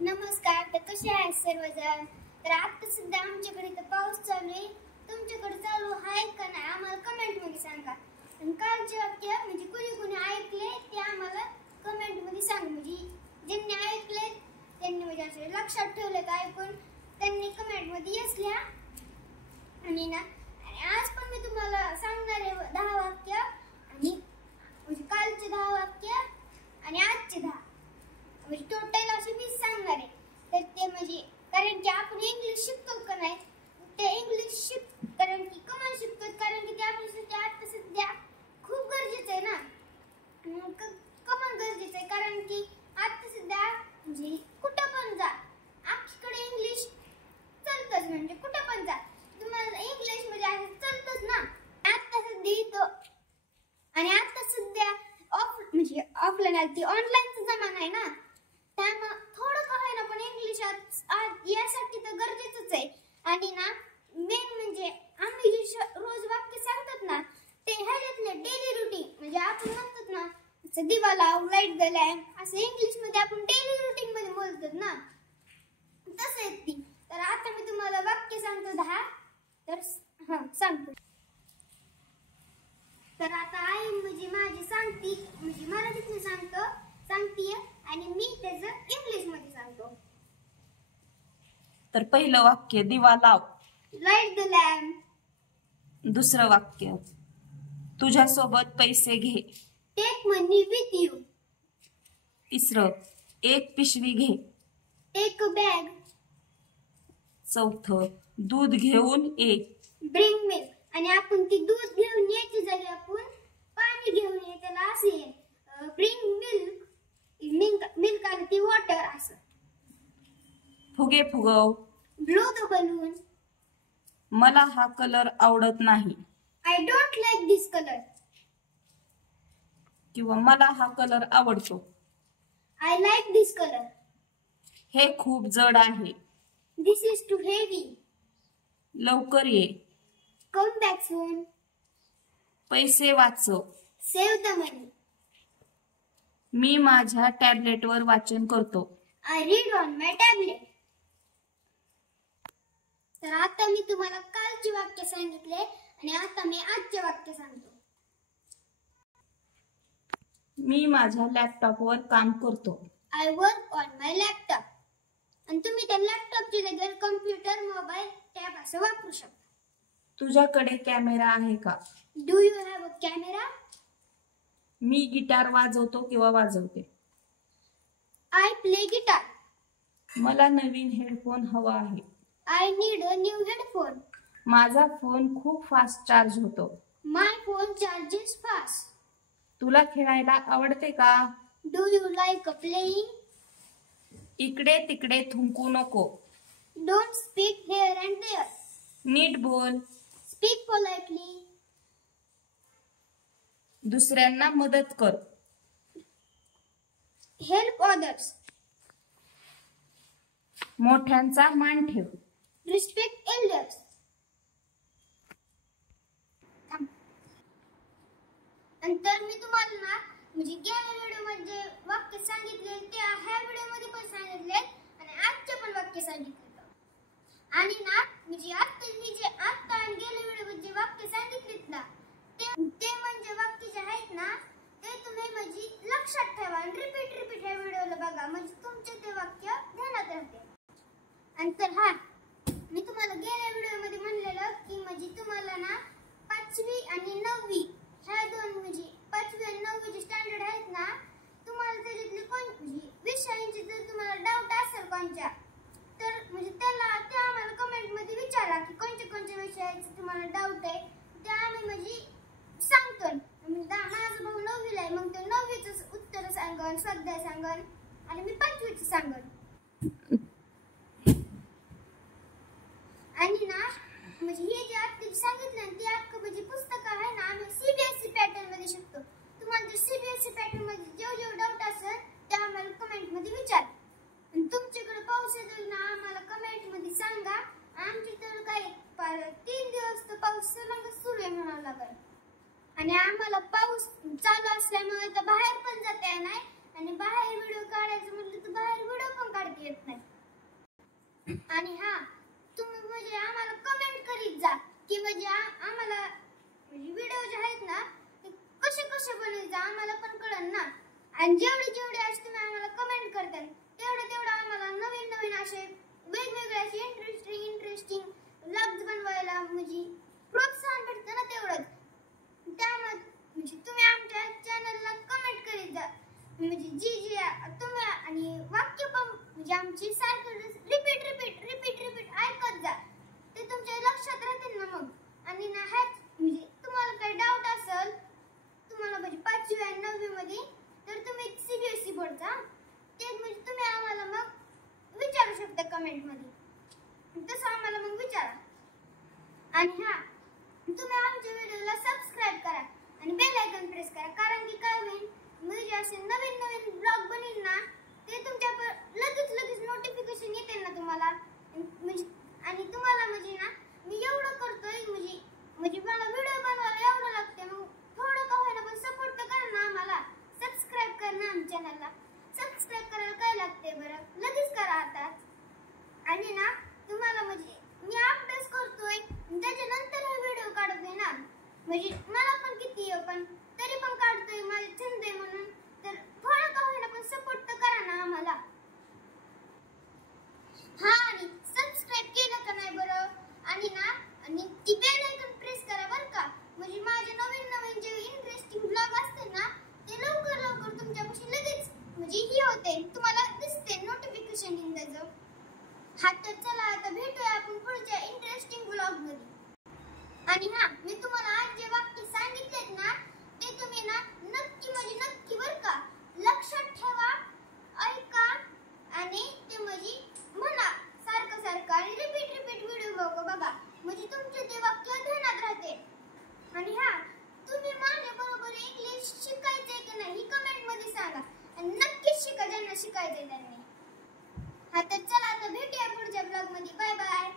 नमस्कार. तर कसे आहेत सर्वजण? तर आता सध्या आमच्याकडे तर पाऊस चालू आहे. तुमच्याकडे चालू आहे का नाही आम्हाला कमेंट मध्ये सांगा. आणि कालचे वाक्य म्हणजे कुणी ऐकले ते आम्हाला कमेंट मध्ये सांगा. म्हणजे ज्यांनी ऐकले त्यांनी म्हणजे असे लक्षात ठेवले का ऐकून त्यांनी कमेंट मध्ये यस लिहा. आणि आज पण मी तुम्हाला सांगणार आहे 10 वाक्य आणि म्हणजे कालचे 10 वाक्य आणि आजचे 10 म्हणजे टोटल असे 20 सांगणार आहे. तर ते म्हणजे कारण की आपण इंग्लिश शिकतो का नाही ते इंग्लिश कारण की कमान शिकतो कारण की ते आपल्यासाठी आता सध्या खूप गरजेचं आहे ना. कमान गरजेचं आहे कारण की आता सध्या म्हणजे कुठं पण जा आपल्याकडे इंग्लिश चालतंच. म्हणजे कुठं पण जा तुम्हाला इंग्लिश म्हणजे आहे चालतंच ना. आता सध्या इथं आणि आता सध्या म्हणजे ऑफलाईन ती ऑनलाईनचा जमाना आहे ना. त्यामुळे थोडं का होईना पण इंग्लिश यासाठी तर गरजेचंच आहे. आणि मेन म्हणजे आम्ही जे रोज वाक्य सांगतात ना ते ह्याच्यातले डेली रुटीन म्हणजे आपण म्हणतात ना दिवा लाव लाईट द लॅम्प असं इंग्लिश मध्ये आपण डेली रुटीन मध्ये बोलतात ना तसं आहे ती. तर आता मी तुम्हाला वाक्य सांगतो 10. तर सांगतो. तर आता आई म्हणजे माझी सांगती म्हणजे मराठीतून सांगतीये आणि मी त्याचं इंग्लिश मध्ये सांगतो. तर पहिलं वाक्य दिवा लाव लाईट द लॅम्प. दुसरं वाक्य तुझ्यासोबत पैसे घे टेक मनी विथ यू. तिसरं एक पिशवी घे टेक अ बॅग. चौथं दूध घेऊन ये ब्रिंग मिल्क. आणि आपण ती दूध घेऊन यायची जागी आपण पाणी घेऊन ये त्याला असे ब्रिंग मिल्क आणि ती वॉटर असं. फुगे फुगव ब्लो द बलून. मला हा कलर आवडत नाही I don't like this colour. किंवा मला हा कलर आवडतो आय लाईक दिस कलर. हे खूप जड आहे दिस इज टू हेवी. लवकर ये कम बॅक सून. पैसे वाचव सेव्ह द मनी. मी माझ्या टॅबलेटवर वाचन करतो I read on my tablet. तर आता मी तुम्हाला कालचे वाक्य सांगितले आणि आता मी आजचे वाक्य सांगतो. मी माझ्या लॅपटॉपवर काम करतो I work on my laptop. आणि तुम्ही त्या लॅपटॉपची जागी कम्प्युटर मोबाईल टॅब असं वापरू शकता. तुझ्याकडे कॅमेरा आहे का? Do you have a camera. Me guitar वाजवतो किंवा वाजवते. I play guitar. मला नवीन हेडफोन हवा आहे. I need a new headphone. माझा फोन खूप फास्ट चार्ज होतो. My phone charges fast. तुला खेळायला आवडते का? Do you like playing. इकडे तिकडे थुंकू नको. Don't speak here and there. नीट बोल. Speak politely. दुसऱ्यांना मदत कर. Help others. मोठ्यांचा मान ठेव. Respect elders. नंतर मी तुम्हाला म्हणजे गेल्या व्हिडिओ मध्ये वाक्य सांगितले ते ह्या व्हिडिओ मध्ये पण सांगितले आणि आजचे पण वाक्य सांगितले. आणि म्हणजे आता ही जे आता आणि गेल्या व्हिडिओ मध्ये वाक्य सांगितलेत ना ते म्हणजे वाक्य जे आहेत ना ते तुम्ही म्हणजे लक्षात ठेवा आणि रिपीट ह्या व्हिडिओला बघा म्हणजे तुमचे ते वाक्य ध्यानात राहते. आणि तर मी तुम्हाला गेल्या व्हिडिओ मध्ये म्हणलेलं की म्हणजे तुम्हाला 5वी आणि 9वी ह्या दोन म्हणजे 5वी आणि 9वी स्टँडर्ड आहेत ना तुम्हाला त्याच्यातले म्हणजे विषयांचे जर तुम्हाला डाऊट असेल कोणत्या तर म्हणजे ते आम्हाला कमेंट मध्ये विचारा की कोणत्या विषयाचे तुम्हाला डाऊट आहे ते आम्ही म्हणजे सांगतो. माझा भाऊ 9वीला आहे मग ते 9वीचं उत्तर सांगन स्वाध्याय सांगन आणि मी 5वीचं सांगन. आणि म्हणजे हे जे आता सांगितलं ते अख्खं म्हणजे पुस्तक आहे ना आम्ही सीबीएसई पॅटर्न मध्ये शिकतो. तुम्हाला जर सीबीएसई पॅटर्न मध्ये जेवढे डाऊट असेल ते आम्हाला कमेंट मध्ये विचारा. आणि तुमच्याकडे पाऊस येतो ना आम्हाला कमेंट मध्ये सांगा. आमची तर काय 3 दिवस तर पाऊस सलग सुरू आहे म्हणावं लागेल. आणि आम्हाला पाऊस चालू असल्यामुळे तर बाहेर पण जाता येत नाही आणि बाहेर व्हिडिओ काढायचं म्हटलं तर बाहेर व्हिडिओ पण काढता येत नाही. आणि हा तुम्ही म्हणजे आम्हाला कमेंट करीत जा की म्हणजे आम्हाला म्हणजे व्हिडिओ जे आहेत ना ते कसे कसे बनवायचे आम्हाला पण कळन ना. आणि जेवढे आज तुम्ही आम्हाला कमेंट करताल तेवढं आम्हाला नवीन नवीन असे वेगवेगळे असे इंटरेस्टिंग व्लॉग्स बनवायला म्हणजे प्रोत्साहन भेटतं ना तेवढंच. त्यामुळे म्हणजे तुम्ही आमच्या चॅनलला कमेंट करीत जा म्हणजे जी तुम्ही आणि वाक्य पण म्हणजे आमची सारखं रिपीट ऐकत जा ते तुमच्या लक्षात राहतील ना मग. आणि ना ह्याच म्हणजे तुम्हाला काही डाऊट असेल तुम्हाला म्हणजे 5वी आणि 9वी मध्ये तर तुम्ही CBSE बोर्डचा ते म्हणजे तुम्ही आम्हाला मग विचारू शकता कमेंट मध्ये. तसं आम्हाला मग विचारा. आणि हा तुम्ही आमच्या व्हिडिओला सबस्क्राईब करा आणि बेल आयकॉन प्रेस करा कारण की काय होईल म्हणजे असे नवीन ब्लॉग बनेल ना ते तुमच्या लगेच नोटिफिकेशन येते ना तुम्हाला. म्हणजे आणि तुम्हाला म्हणजे ना मी एवढं करतोय म्हणजे मला व्हिडिओ बनवायला एवढं लागते मग थोडं का होईना पण सपोर्ट तर करा ना आम्हाला. सबस्क्राईब करा ना आमच्या चॅनलला. सबस्क्राईब करायला काय लागते बरं लगेच करा आता. आणि ना तुम्हाला म्हणजे मी अभ्यास करतोय त्याच्यानंतर हे व्हिडिओ काढतोय ना म्हणजे मला पण किती आहे पण तरी पण काढतोय माझे छंद आहे म्हणून तर थोडं का होईना पण सपोर्ट तर करा ना आम्हाला. हा आणि सबस्क्राईब केलं का नाही बरं आणि ना आणि ती बेल आयकॉन प्रेस करा बरं का म्हणजे माझे नवीन जे इंटरेस्टिंग ब्लॉग असते ना ते लवकर तुमच्यापाशी लगेच म्हणजे ही होते तुम्हाला दिसते नोटिफिकेशन येऊन त्याचं. हा तर चला आता भेटूया आपण पुढच्या इंटरेस्टिंग ब्लॉग मध्ये. आणि हा मी तुम्हाला आज जे वाक्य सांगितलेत ना ते तुम्ही ना नक्की म्हणजे नक्की बरं का लक्षात ठेवा ऐका आणि ते म्हणजे म्हणा सारखं आणि रिपीट व्हिडिओ बघा म्हणजे तुमचे ते वाक्य ध्यानात राहते. आणि हा तुम्ही माझ्या बरोबर इंग्लिश शिकायचंय की नाही ही कमेंट मध्ये सांगा आणि नक्कीच शिका ज्यांना शिकायचंय त्यांनी. हा तर चला आता भेटूया पुढच्या ब्लॉग मध्ये. Bye bye.